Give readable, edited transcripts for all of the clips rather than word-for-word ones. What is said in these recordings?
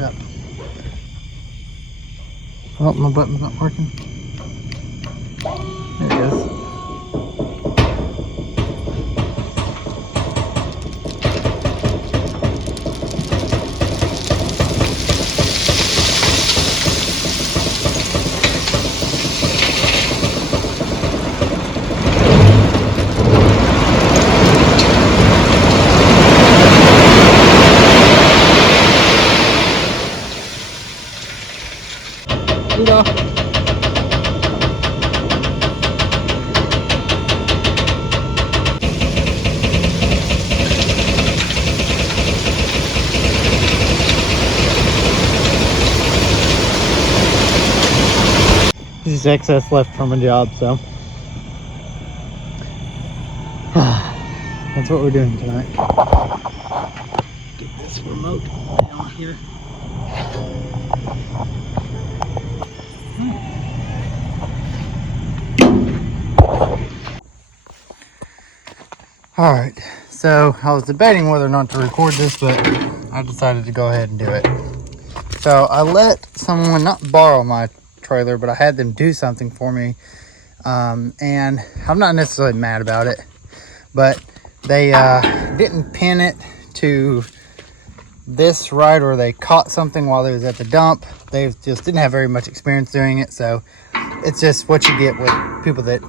crap. Oh, my button's not working. There it is. Go. This is excess left from a job, so that's what we're doing tonight. Get this remote down here. All right, so I was debating whether or not to record this, but I decided to go ahead and do it. So I let someone not borrow my trailer, but I had them do something for me, and I'm not necessarily mad about it, but they didn't pin it to this right, or they caught something while they was at the dump. They just didn't have very much experience doing it, so it's just what you get with people that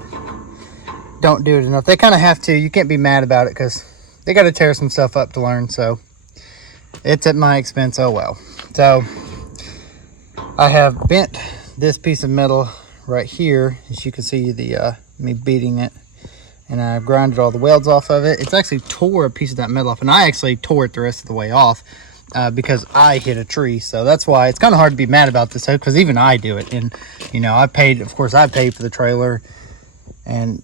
don't do it enough. They kind of have to. You can't be mad about it because they got to tear some stuff up to learn, so it's at my expense. Oh well. So I have bent this piece of metal right here, as you can see the me beating it, and I've grinded all the welds off of it. It's actually tore a piece of that metal off, and I actually tore it the rest of the way off because I hit a tree. So that's why it's kind of hard to be mad about this, because even I do it. And you know, I paid for the trailer, and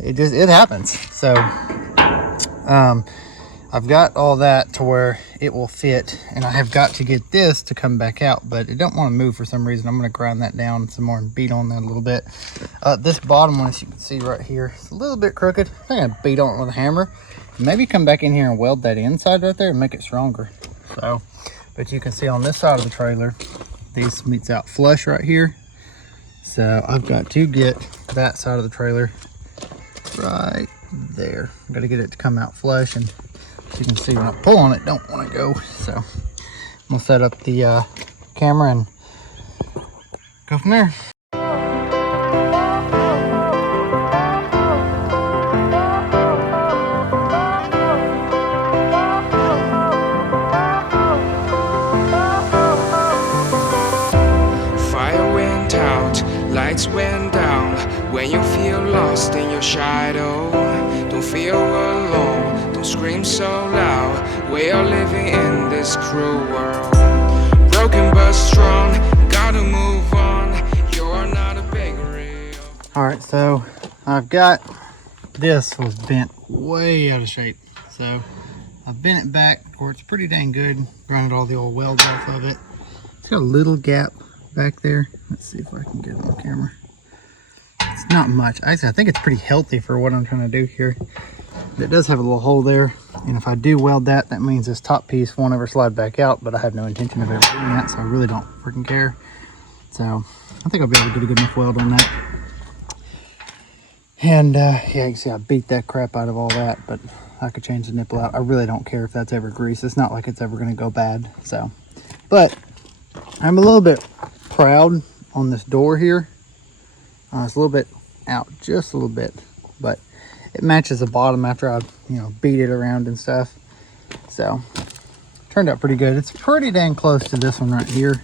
it happens. So I've got all that to where it will fit, and I have got to get this to come back out, but it don't want to move for some reason. I'm going to grind that down some more and beat on that a little bit. This bottom one, as you can see right here, it's a little bit crooked. I'm going to beat on it with a hammer, maybe come back in here and weld that inside right there and make it stronger. So, but you can see on this side of the trailer, these meets out flush right here. So I've got to get that side of the trailer right there. I've got to get it to come out flush, and as you can see, when I pull on it, don't want to go. So I'm gonna set up the camera and go from there. Fire went out, lights went down. When you feel lost in your shadow, don't feel alone, don't scream so loud. We are living in this cruel world, broken but strong, gotta move on. You're not a bakery. All right, so I've got, this was bent way out of shape, so I've bent it back where it's pretty dang good. Grinded all the old welds off of it. It's got a little gap back there. Let's see if I can get it on camera. It's not much. Actually, I think it's pretty healthy for what I'm trying to do here. It does have a little hole there, and if I do weld that, that means this top piece won't ever slide back out, but I have no intention of ever doing that, so I really don't freaking care. So I think I'll be able to get a good enough weld on that. And yeah, you can see I beat that crap out of all that, but I could change the nipple out. I really don't care if that's ever greased. It's not like it's ever going to go bad. So, but I'm a little bit proud on this door here. It's a little bit out, just a little bit, but it matches the bottom after I, beat it around and stuff. So turned out pretty good. It's pretty dang close to this one right here.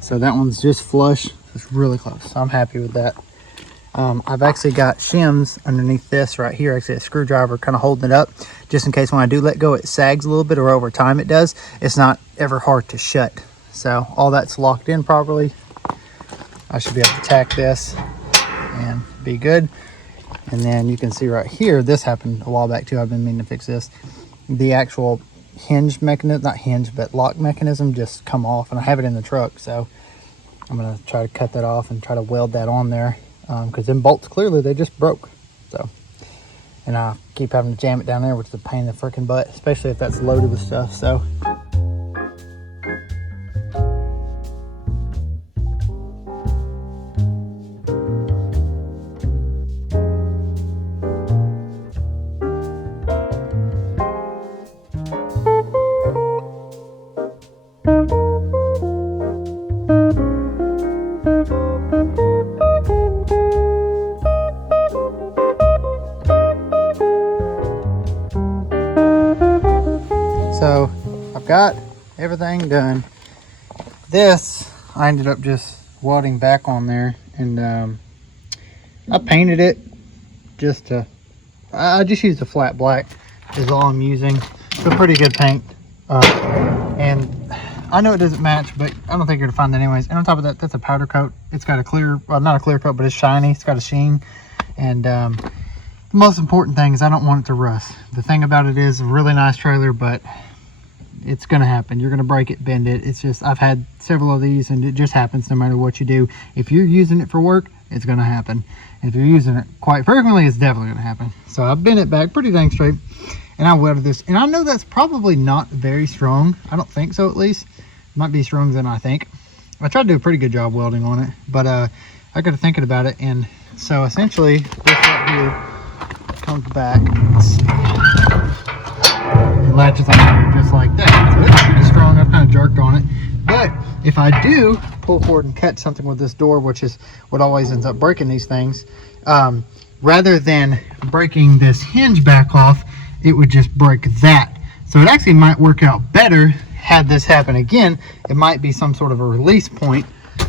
So that one's just flush. It's really close. So I'm happy with that. I've actually got shims underneath this right here. Actually, a screwdriver kind of holding it up, just in case when I do let go, it sags a little bit, or over time it does. It's not ever hard to shut. So all that's locked in properly. I should be able to tack this and be good. And then you can see right here, this happened a while back too. I've been meaning to fix this. The actual hinge mechanism, not hinge, but lock mechanism just come off, and I have it in the truck. So I'm gonna try to cut that off and try to weld that on there. Because them bolts, clearly they just broke. So, and I keep having to jam it down there, which is a pain in the freaking butt, especially if that's loaded with stuff. So everything done. This, I ended up just welding back on there, and I painted it just to, I just used a flat black is all I'm using. It's a pretty good paint. And I know it doesn't match, but I don't think you're gonna find that anyways. And on top of that, that's a powder coat. It's got a clear, well, not a clear coat, but it's shiny. It's got a sheen. And the most important thing is I don't want it to rust. The thing about it is a really nice trailer, but it's gonna happen. You're gonna break it, bend it. It's just, I've had several of these, and it just happens no matter what you do. If you're using it for work, it's gonna happen. And if you're using it quite frequently, it's definitely gonna happen. So I bent it back pretty dang straight, and I welded this. And I know that's probably not very strong. I don't think so, at least. It might be stronger than I think. I tried to do a pretty good job welding on it, but I got to thinking about it, and so essentially this right here comes back. It latches on just like that. So it's pretty strong. I've kind of jerked on it. But if I do pull forward and catch something with this door, which is what always ends up breaking these things, rather than breaking this hinge back off, it would just break that. So it actually might work out better had this happen again. It might be some sort of a release point,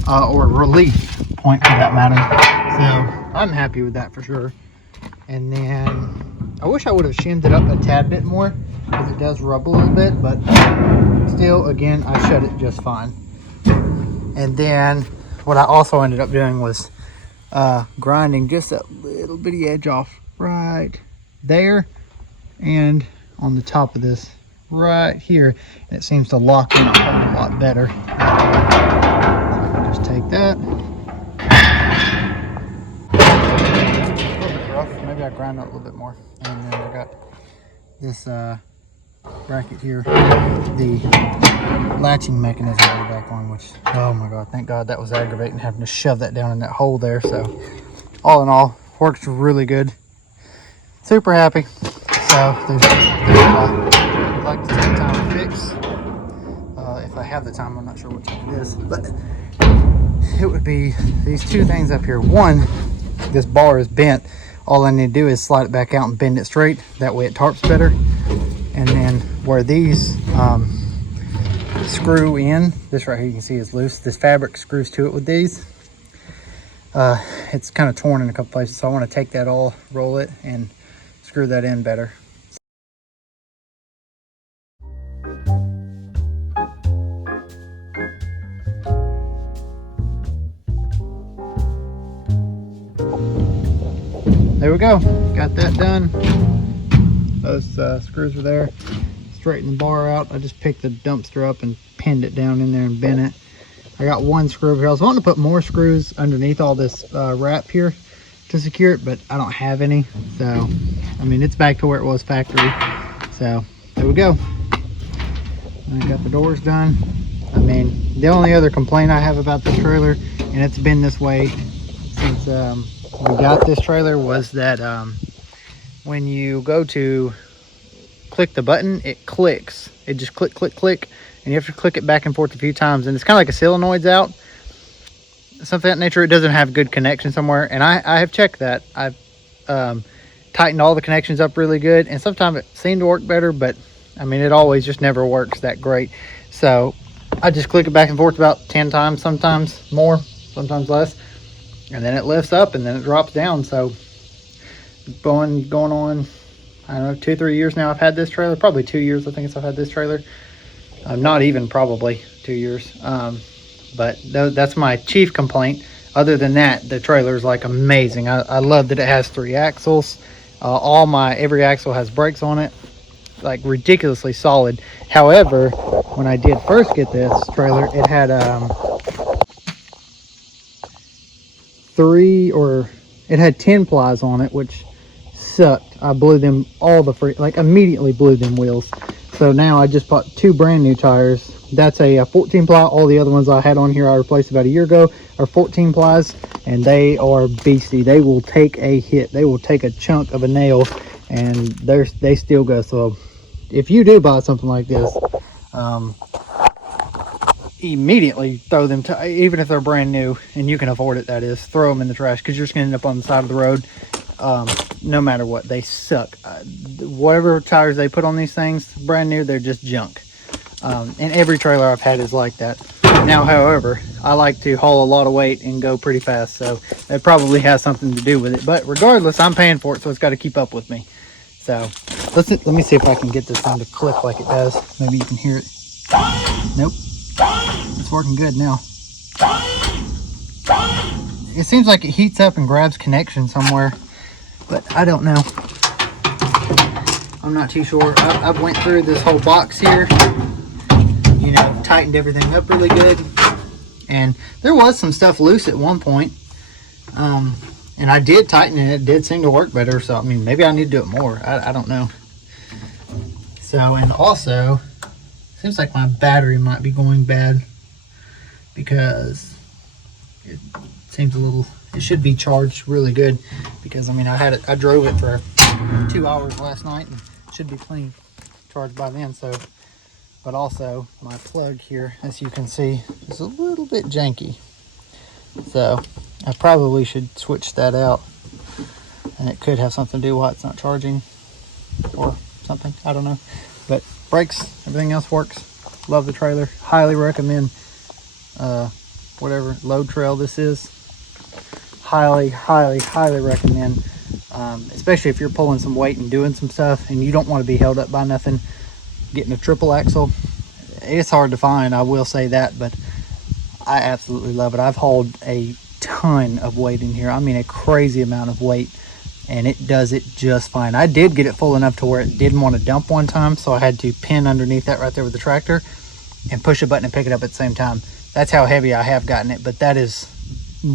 or a relief point for that matter. So I'm happy with that for sure. And then I wish I would have shimmed it up a tad bit more, because it does rub a little bit, but still, again, I shut it just fine. And then what I also ended up doing was grinding just that little bitty edge off right there and on the top of this right here, and it seems to lock in a whole lot better. So I can just take that. A little bit rough, maybe I grind it a little bit more. And then I got this bracket here, the latching mechanism back on, which, oh my god, thank god, that was aggravating having to shove that down in that hole there. So all in all, works really good. Super happy. So there's I'd like to take time to fix. If I have the time, I'm not sure what time it is, but it would be these two things up here. One, this bar is bent. All I need to do is slide it back out and bend it straight. That way it tarps better. And then where these screw in, this right here you can see is loose. This fabric screws to it with these. It's kind of torn in a couple places, so I want to take that all, roll it, and screw that in better. There we go, got that done. Those screws are there. Straighten the bar out. I just picked the dumpster up and pinned it down in there and bent it. I got one screw over here. I was wanting to put more screws underneath all this wrap here to secure it, but I don't have any. So, I mean, it's back to where it was factory. So, there we go. I got the doors done. I mean, the only other complaint I have about this trailer, and it's been this way since we got this trailer, was that when you go to click the button, it clicks. It just click, click, click, and you have to click it back and forth a few times, and it's kind of like a solenoid's out, something of that nature. It doesn't have good connection somewhere, and I have checked that. I've tightened all the connections up really good, and sometimes it seemed to work better, but I mean, it always just never works that great. So I just click it back and forth about 10 times, sometimes more, sometimes less, and then it lifts up and then it drops down. So going on, I don't know, 2-3 years now I've had this trailer. Probably 2 years, I think I've had this trailer. Not even, probably 2 years. But that's my chief complaint. Other than that, the trailer is like amazing. I love that it has 3 axles. Every axle has brakes on it, like ridiculously solid. However, when I did first get this trailer, it had it had 10 plies on it, which sucked. I blew them immediately blew them wheels. So now I just bought 2 brand new tires. That's a 14 ply. All the other ones I had on here I replaced about a year ago are 14 plies, and they are beastie. They will take a hit. They will take a chunk of a nail, and they still go. So if you do buy something like this, immediately throw them, even if they're brand new and you can afford it, that is, throw them in the trash, because you're just gonna end up on the side of the road. No matter what, they suck. Whatever tires they put on these things brand new, they're just junk. And every trailer I've had is like that. Now, however, I like to haul a lot of weight and go pretty fast, so that probably has something to do with it. But regardless, I'm paying for it, so it's got to keep up with me. So let me see if I can get this thing to click like it does. Maybe you can hear it. Nope. It's working good now. It seems like it heats up and grabs connection somewhere, but I don't know. I'm not too sure. I've went through this whole box here, you know, tightened everything up really good, and there was some stuff loose at one point, and I did tighten it. It did seem to work better, so I mean, maybe I need to do it more. I don't know. So, and also, seems like my battery might be going bad, because it seems a little, it should be charged really good, because I mean, I drove it for 2 hours last night and should be clean charged by then. So, but also my plug here, as you can see, is a little bit janky, so I probably should switch that out, and it could have something to do why it's not charging or something, I don't know. But brakes, everything else works. Love the trailer, highly recommend whatever load trail this is. Highly recommend, especially if you're pulling some weight and doing some stuff and you don't want to be held up by nothing. Getting a triple axle, it's hard to find, I will say that, but I absolutely love it. I've hauled a ton of weight in here. I mean, a crazy amount of weight, and it does it just fine. I did get it full enough to where it didn't want to dump one time, so I had to pin underneath that right there with the tractor and push a button and pick it up at the same time. That's how heavy I have gotten it, but that is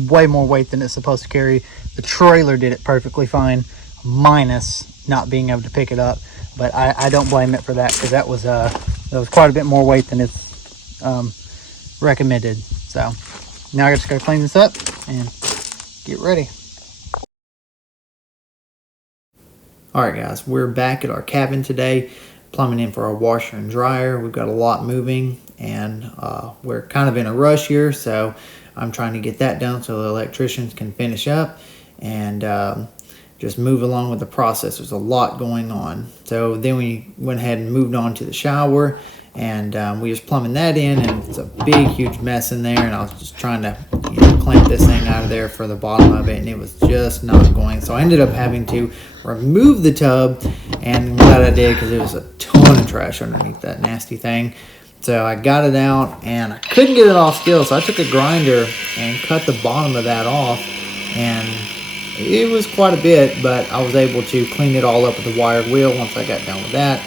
way more weight than it's supposed to carry. The trailer did it perfectly fine, minus not being able to pick it up, but I don't blame it for that, because that was quite a bit more weight than it's recommended. So now I just gotta clean this up and get ready. All right, guys, we're back at our cabin today, plumbing in for our washer and dryer. We've got a lot moving, and we're kind of in a rush here, so I'm trying to get that done so the electricians can finish up and just move along with the process. There's a lot going on. So then we went ahead and moved on to the shower, and we was plumbing that in, and it's a big, huge mess in there, and I was just trying to, you know, clamp this thing out of there for the bottom of it, and it was just not going. So I ended up having to remove the tub, and I'm glad I did, because there was a ton of trash underneath that nasty thing. So I got it out, and I couldn't get it off still, so I took a grinder and cut the bottom of that off, and it was quite a bit, but I was able to clean it all up with the wired wheel once I got done with that,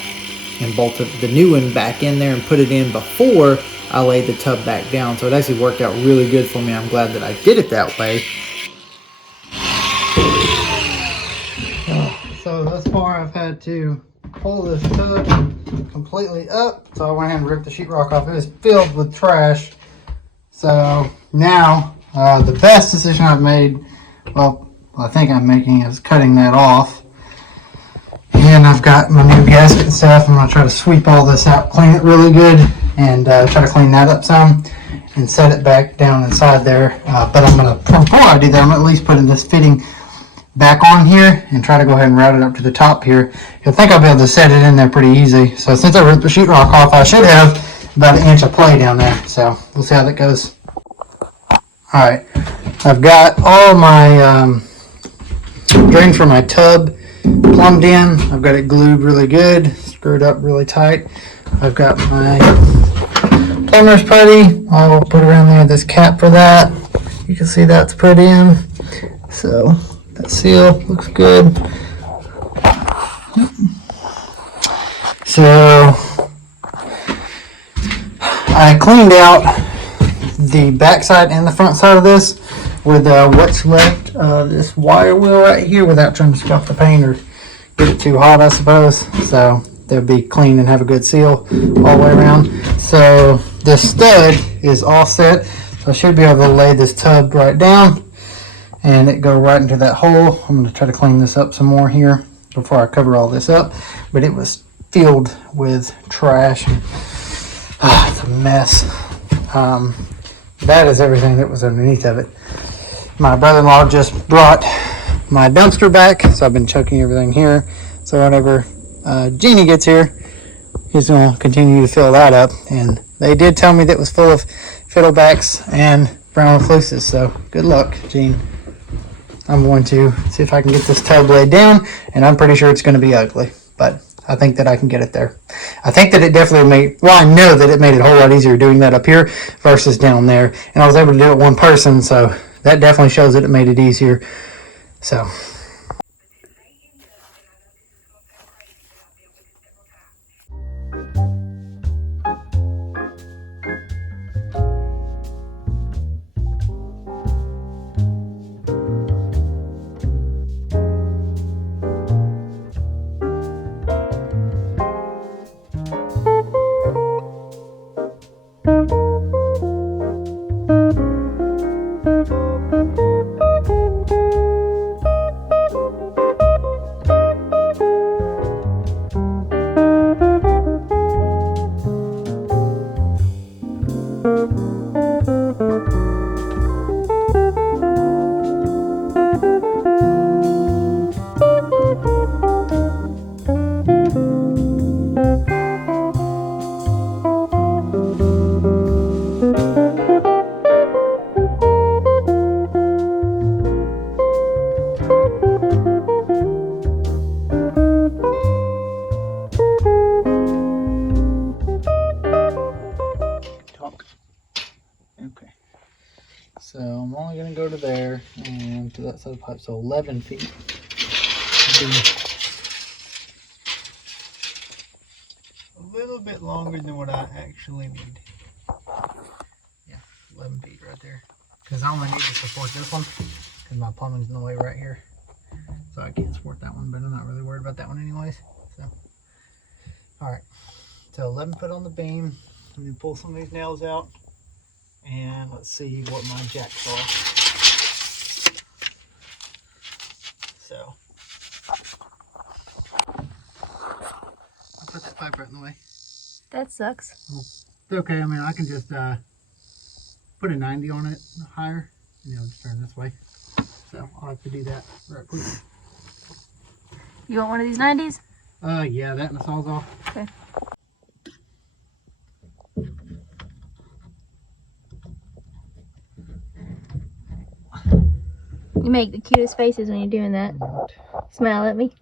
and bolted the new one back in there and put it in before I laid the tub back down. So it actually worked out really good for me. I'm glad that I did it that way. So thus far I've had to pull this tub completely up. So I went ahead and ripped the sheetrock off. It was filled with trash. So now the best decision I've made, well, I think I'm making, is cutting that off. And I've got my new gasket and stuff. I'm going to try to sweep all this out, clean it really good, and try to clean that up some and set it back down inside there. But I'm going to, before I do that, I'm going to at least put in this fitting back on here and try to go ahead and route it up to the top here. I think I'll be able to set it in there pretty easy. So since I ripped the sheetrock off, I should have about 1 inch of play down there. So we'll see how that goes. Alright, I've got all my drain for my tub plumbed in. I've got it glued really good, screwed up really tight. I've got my plumber's putty. I'll put around there this cap for that. You can see that's put in. So that seal looks good. So I cleaned out the back side and the front side of this with what's left of this wire wheel right here, without trying to scuff the paint or get it too hot, I suppose. So they'll be clean and have a good seal all the way around. So this stud is all set. So I should be able to lay this tub right down and it go right into that hole. I'm going to try to clean this up some more here before I cover all this up. But it was filled with trash. It's a mess. That is everything that was underneath of it. My brother-in-law just brought my dumpster back, so I've been chucking everything here. So whenever Jeannie gets here, he's going to continue to fill that up. And they did tell me that it was full of fiddlebacks and brown fleeces. So good luck, Gene. I'm going to see if I can get this tub laid down, and I'm pretty sure it's going to be ugly, but I think that I can get it there. I think that it definitely made, well, I know that it made it a whole lot easier doing that up here versus down there, and I was able to do it one person, so that definitely shows that it made it easier. So okay. So I'm only going to go to there and to that side of the pipe, so 11 feet. A little bit longer than what I actually need. Yeah, 11 feet right there. Because I only need to support this one, because my plumbing's in the way right here. So I can't support that one, but I'm not really worried about that one anyways. So, alright. So 11 foot on the beam. I'm going to pull some of these nails out. And let's see what my jacks are. So, I'll put that pipe right in the way. That sucks. It's okay. I mean, I can just put a 90 on it higher, and it'll just turn this way. So I'll have to do that right quick. You want one of these 90s? Yeah, that and the Sawzall. Okay. You make the cutest faces when you're doing that. Smile at me.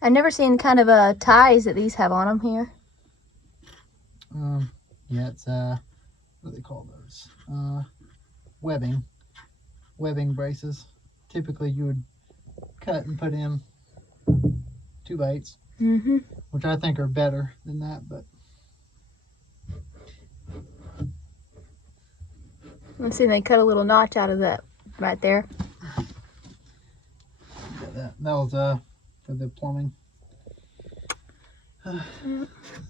I've never seen the kind of ties that these have on them here. Yeah, it's what do they call those? Webbing braces. Typically, you would cut and put in 2x, which I think are better than that. But Let's see, they cut a little notch out of that right there. that was for the plumbing.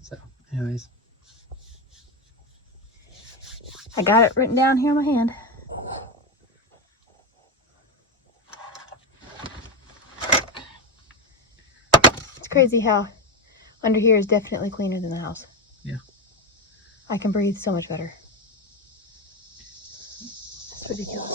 So, anyways. I got it written down here in my hand. It's crazy how under here is definitely cleaner than the house. Yeah. I can breathe so much better. It's ridiculous.